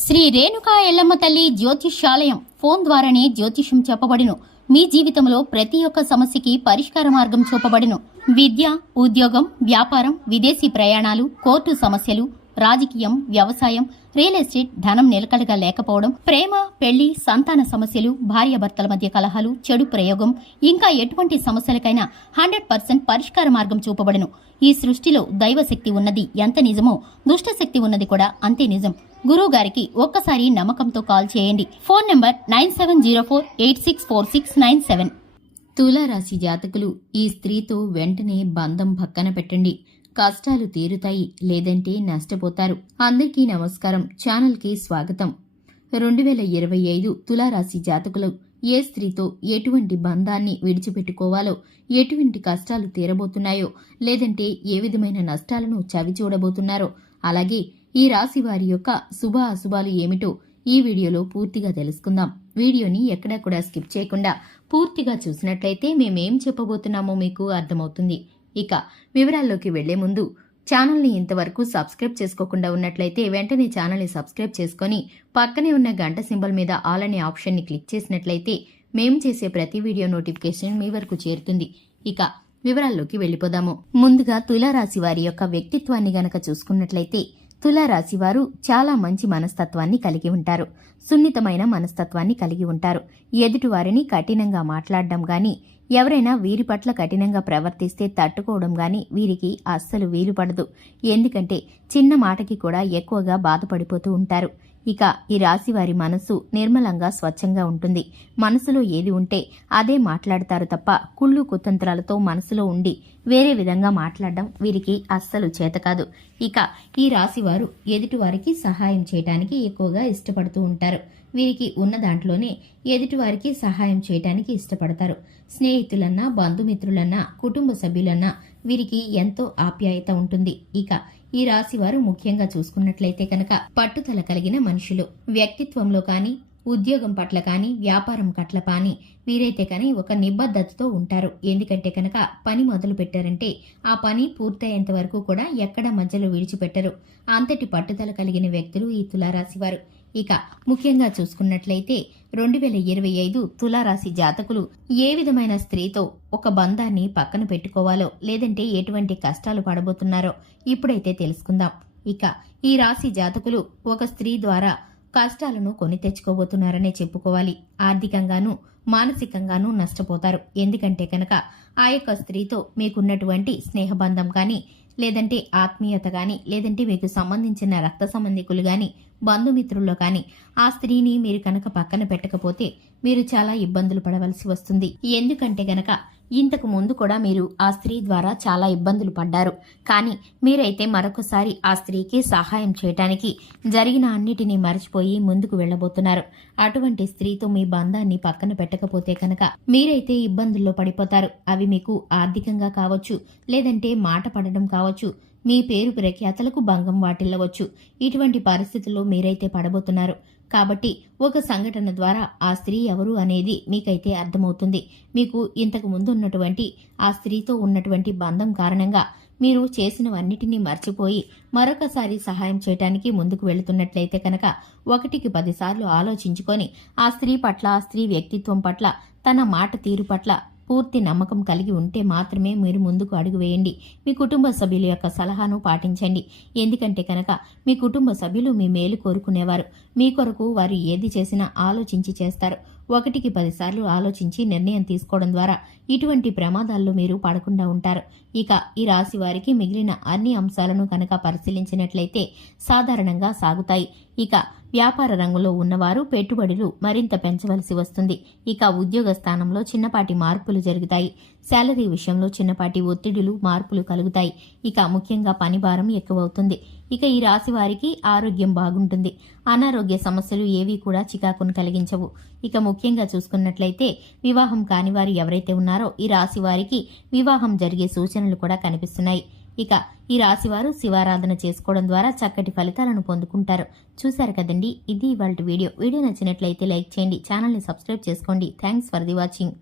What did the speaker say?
శ్రీ రేణుకా ఎల్లమ్మ తల్లి జ్యోతిష్యాలయం ఫోన్ ద్వారానే జ్యోతిష్యం చెప్పబడును. మీ జీవితంలో ప్రతి ఒక్క సమస్యకి పరిష్కార మార్గం చూపబడును. విద్య, ఉద్యోగం, వ్యాపారం, విదేశీ ప్రయాణాలు, కోర్టు సమస్యలు, రాజకీయం, వ్యవసాయం, రియల్ ఎస్టేట్, ధనం నిలకడగా లేకపోవడం, ప్రేమ, పెళ్లి, సంతాన సమస్యలు, భార్యాభర్తల మధ్య కలహాలు, చెడు ప్రయోగం, ఇంకా ఎటువంటి సమస్యలకైనా 100% పరిష్కార మార్గం చూపబడును. ఈ సృష్టిలో దైవశక్తి ఉన్నది ఎంత నిజమో దుష్ట శక్తి ఉన్నది కూడా అంతే నిజం. గురువు గారికి ఒక్కసారి నమ్మకంతో కాల్ చేయండి. Phone number 9704864697. తులారాశి జాతకులు, ఈ స్త్రీతో వెంటనే బంధం పక్కన పెట్టండి. కష్టాలు తీరుతాయి, లేదంటే నష్టపోతారు. అందరికీ నమస్కారం. ఛానల్కి స్వాగతం. 2025 తులారాశి జాతకులు ఏ స్త్రీతో ఎటువంటి బంధాన్ని విడిచిపెట్టుకోవాలో, ఎటువంటి కష్టాలు తీరబోతున్నాయో, లేదంటే ఏ విధమైన నష్టాలను చవిచూడబోతున్నారో, అలాగే ఈ రాశి వారి యొక్క శుభ అశుభాలు ఏమిటో ఈ వీడియోలో పూర్తిగా తెలుసుకుందాం. వీడియోని ఎక్కడా కూడా స్కిప్ చేయకుండా పూర్తిగా చూసినట్లయితే మేమేం చెప్పబోతున్నామో మీకు అర్థమవుతుంది. ఇక వివరాల్లోకి వెళ్లే ముందు ఛానల్ని ఇంతవరకు సబ్స్క్రైబ్ చేసుకోకుండా ఉన్నట్లయితే వెంటనే ఛానల్ని సబ్స్క్రైబ్ చేసుకుని పక్కనే ఉన్న గంట సింబల్ మీద ఆల్ అనే ఆప్షన్ని క్లిక్ చేసినట్లయితే మేము చేసే ప్రతి వీడియో నోటిఫికేషన్ మీ వరకు చేరుతుంది. ఇక వివరాల్లోకి వెళ్లిపోదాము. ముందుగా తులారాశి వారి యొక్క వ్యక్తిత్వాన్ని గనక చూసుకున్నట్లయితే తులారాశి వారు చాలా మంచి మనస్తత్వాన్ని కలిగి ఉంటారు. సున్నితమైన మనస్తత్వాన్ని కలిగి ఉంటారు. ఎదుటివారిని కఠినంగా మాట్లాడడం గాని, ఎవరైనా వీరి పట్ల కఠినంగా ప్రవర్తిస్తే తట్టుకోవడం గాని వీరికి అస్సలు వీలుపడదు. ఎందుకంటే చిన్న మాటకి కూడా ఎక్కువగా బాధపడిపోతూ ఉంటారు. ఇక ఈ రాశి వారి మనసు నిర్మలంగా, స్వచ్ఛంగా ఉంటుంది. మనసులో ఏది ఉంటే అదే మాట్లాడతారు తప్ప కుళ్ళు కుతంత్రాలతో మనసులో ఉండి వేరే విధంగా మాట్లాడడం వీరికి అస్సలు చేతకాదు. ఇక ఈ రాశి వారు ఎదుటివారికి సహాయం చేయడానికి ఎక్కువగా ఇష్టపడుతూ ఉంటారు. వీరికి ఉన్న దాంట్లోనే ఎదుటివారికి సహాయం చేయడానికి ఇష్టపడతారు. స్నేహితులన్నా, బంధుమిత్రులన్నా, కుటుంబ సభ్యులన్నా వీరికి ఎంతో ఆప్యాయత ఉంటుంది. ఇక ఈ రాశి వారు ముఖ్యంగా చూసుకున్నట్లయితే కనుక పట్టుదల కలిగిన మనుషులు. వ్యక్తిత్వంలో కానీ, ఉద్యోగం పట్ల కానీ, వ్యాపారం పట్ల కానీ వీరైతే కానీ ఒక నిబద్ధతతో ఉంటారు. ఎందుకంటే కనుక పని మొదలు పెట్టారంటే ఆ పని పూర్తయ్యేంత వరకు కూడా ఎక్కడ మధ్యలో విడిచిపెట్టరు. అంతటి పట్టుదల కలిగిన వ్యక్తులు ఈ తులారాశి వారు. ఇక ముఖ్యంగా చూసుకున్నట్లయితే 2025 తులారాశి జాతకులు ఏ విధమైన స్త్రీతో ఒక బంధాన్ని పక్కన పెట్టుకోవాలో, లేదంటే ఎటువంటి కష్టాలు పడబోతున్నారో ఇప్పుడైతే తెలుసుకుందాం. ఇక ఈ రాశి జాతకులు ఒక స్త్రీ ద్వారా కష్టాలను కొని తెచ్చుకోబోతున్నారనే చెప్పుకోవాలి. ఆర్థికంగానూ, మానసికంగానూ నష్టపోతారు. ఎందుకంటే కనుక ఆ యొక్క స్త్రీతో మీకున్నటువంటి స్నేహబంధం కానీ, లేదంటే ఆత్మీయత కానీ, లేదంటే మీకు సంబంధించిన రక్త సంబంధికులు కానీ, బంధుమిత్రుల్లో కానీ ఆ స్త్రీని మీరు కనుక పక్కన పెట్టకపోతే మీరు చాలా ఇబ్బందులు పడవలసి వస్తుంది. ఎందుకంటే గనక ఇంతకు ముందు కూడా మీరు ఆ స్త్రీ ద్వారా చాలా ఇబ్బందులు పడ్డారు. కానీ మీరైతే మరొకసారి ఆ స్త్రీకి సహాయం చేయటానికి జరిగిన అన్నిటినీ మర్చిపోయి ముందుకు వెళ్లబోతున్నారు. అటువంటి స్త్రీతో మీ బంధాన్ని పక్కన పెట్టకపోతే కనుక మీరైతే ఇబ్బందుల్లో పడిపోతారు. అవి మీకు ఆర్థికంగా కావచ్చు, లేదంటే మాట పడడం కావచ్చు, మీ పేరు ప్రఖ్యాతలకు భంగం వాటిల్లవచ్చు. ఇటువంటి పరిస్థితుల్లో మీరైతే పడబోతున్నారు. కాబట్టి ఒక సంఘటన ద్వారా ఆ స్త్రీ ఎవరు అనేది మీకైతే అర్థమవుతుంది. మీకు ఇంతకు ముందు ఉన్నటువంటి ఆ స్త్రీతో ఉన్నటువంటి బంధం కారణంగా మీరు చేసినవన్నిటినీ మర్చిపోయి మరొకసారి సహాయం చేయడానికి ముందుకు వెళుతున్నట్లయితే కనుక 1కి 10 సార్లు ఆలోచించుకొని ఆ స్త్రీ పట్ల, ఆ స్త్రీ వ్యక్తిత్వం పట్ల, తన మాట తీరు పట్ల పూర్తి నమ్మకం కలిగి ఉంటే మాత్రమే మీరు ముందుకు అడుగు వేయండి. మీ కుటుంబ సభ్యుల యొక్క సలహాను పాటించండి. ఎందుకంటే కనుక మీ కుటుంబ సభ్యులు మీ మేలు కోరుకునేవారు. మీ కొరకు వారు ఏది చేసినా ఆలోచించి చేస్తారు. 1కి 10 సార్లు ఆలోచించి నిర్ణయం తీసుకోవడం ద్వారా ఇటువంటి ప్రమాదాల్లో మీరు పడకుండా ఉంటారు. ఇక ఈ రాశి వారికి మిగిలిన అన్ని అంశాలను కనుక పరిశీలించినట్లయితే సాధారణంగా సాగుతాయి. ఇక వ్యాపార రంగంలో ఉన్నవారు పెట్టుబడులు మరింత పెంచవలసి వస్తుంది. ఇక ఉద్యోగ స్థానంలో చిన్నపాటి మార్పులు జరుగుతాయి. శాలరీ విషయంలో చిన్నపాటి ఒత్తిడులు, మార్పులు కలుగుతాయి. ఇక ముఖ్యంగా పని భారం ఎక్కువవుతుంది. ఇక ఈ రాశి వారికి ఆరోగ్యం బాగుంటుంది. అనారోగ్య సమస్యలు ఏవీ కూడా చికాకును కలిగించవు. ఇక ముఖ్యంగా చూసుకున్నట్లయితే వివాహం కాని వారు ఎవరైతే ఉన్నారో ఈ రాశి వారికి వివాహం జరిగే సూచనలు కూడా కనిపిస్తున్నాయి. ఇక ఈ రాశివారు శివారాధన చేసుకోవడం ద్వారా చక్కటి ఫలితాలను పొందుకుంటారు. చూశారు కదండి, ఇది ఇవాల్టి వీడియో. వీడియో నచ్చినట్లయితే లైక్ చేయండి, ఛానల్ని సబ్స్క్రైబ్ చేసుకోండి. Thanks for the watching.